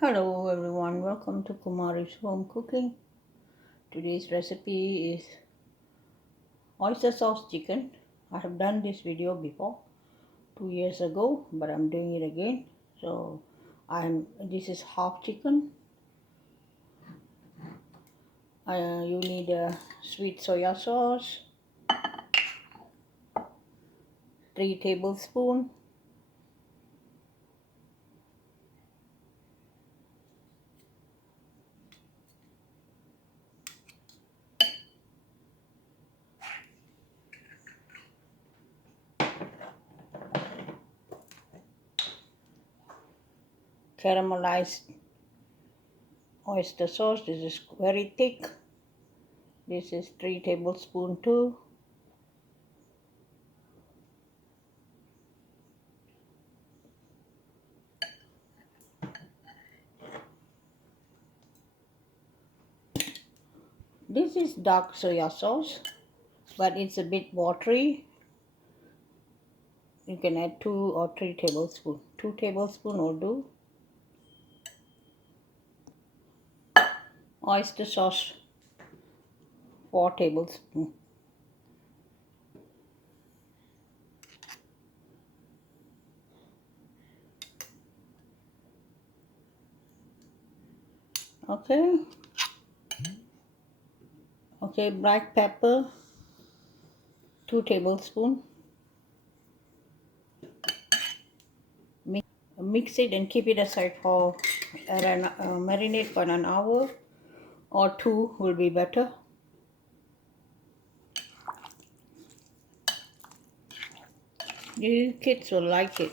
Hello everyone, welcome to Kumari's Home Cooking. Today's recipe is oyster sauce chicken. I have done this video before 2 years ago, but I'm doing it again. So this is half chicken. You need a sweet soya sauce, 3 tablespoons. Caramelized oyster sauce. This is very thick. This is 3 tablespoons too. This is dark soya sauce, but it's a bit watery. You can add 2 or 3 tablespoons. 2 tablespoons will do. Oyster sauce, 4 tablespoons. Okay. Okay, black pepper, 2 tablespoons. Mix it and keep it aside for marinate for an hour or 2 will be better. You kids will like it.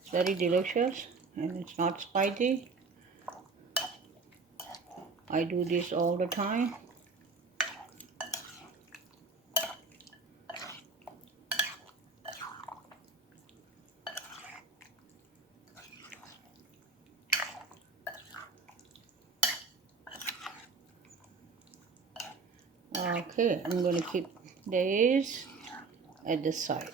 It's very delicious and it's not spicy. I do this all the time. Okay, I'm going to keep this at the side.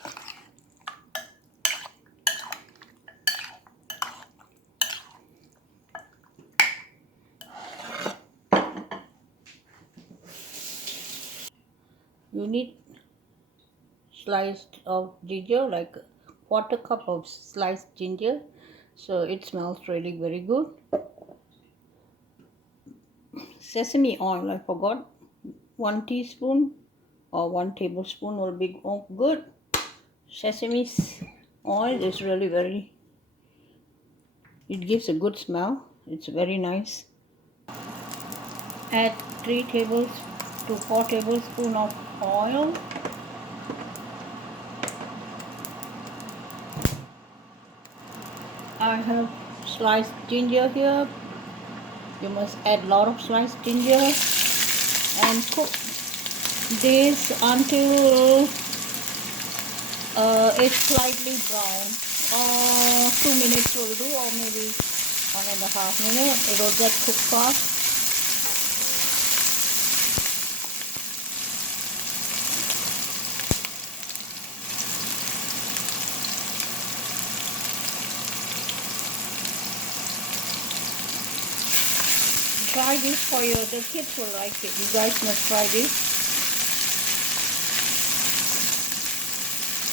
You need sliced of ginger, like 1/4 cup of sliced ginger, so it smells really very good. Sesame oil, I forgot, 1 teaspoon or 1 tablespoon will be good. Sesame oil is really it gives a good smell. It's very nice. Add 3 tables to 4 tablespoons of oil. I have sliced ginger here. You must add a lot of sliced ginger and cook this until it's slightly brown. 2 minutes will do, or maybe 1.5 minutes. It will get cooked fast. Try this for the kids will like it. You guys must try this.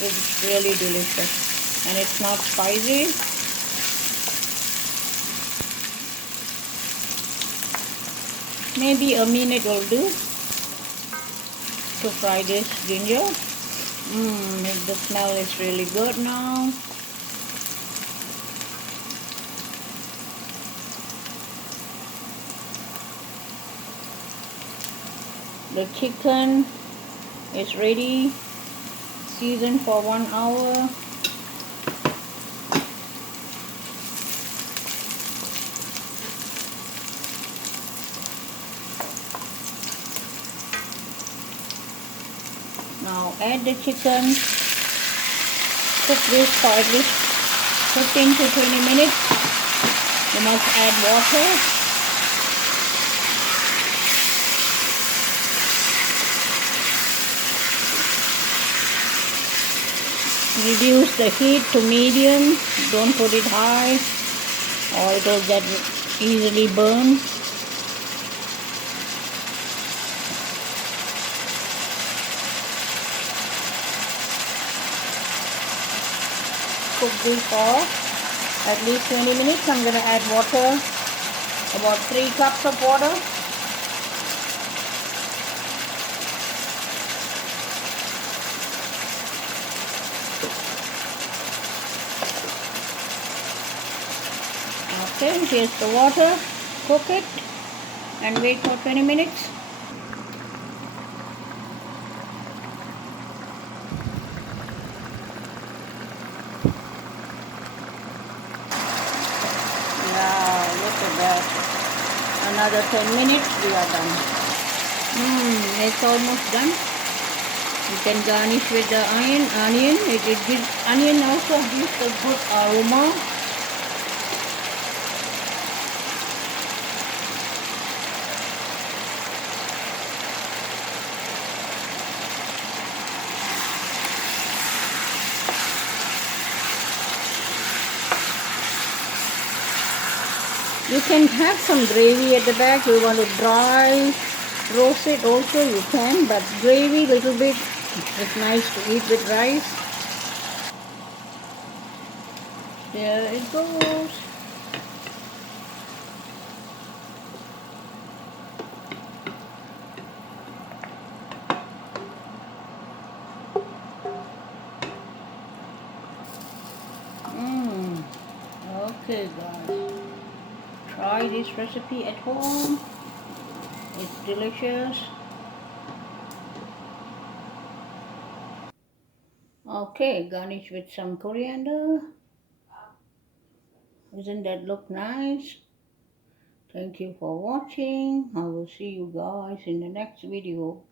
It's really delicious and it's not spicy. Maybe a minute will do to fry this ginger. The smell is really good now. The chicken is ready, seasoned for 1 hour. Now add the chicken, cook this for at least 15 to 20 minutes. You must add water. Reduce the heat to medium, don't put it high. or it will get easily burned. Cook this for at least 20 minutes. I'm going to add water, about 3 cups of water. Okay, here's the water. Cook it and wait for 20 minutes. Now look at that. Another 10 minutes, we are done. It's almost done. You can garnish with the onion. It gives, onion also gives a good aroma. You can have some gravy at the back. You want to dry roast it also, you can, but gravy little bit, it's nice to eat with rice. There it goes. Okay guys, try this recipe at home. It's delicious. Okay, garnish with some coriander. Doesn't that look nice? Thank you for watching. I will see you guys in the next video.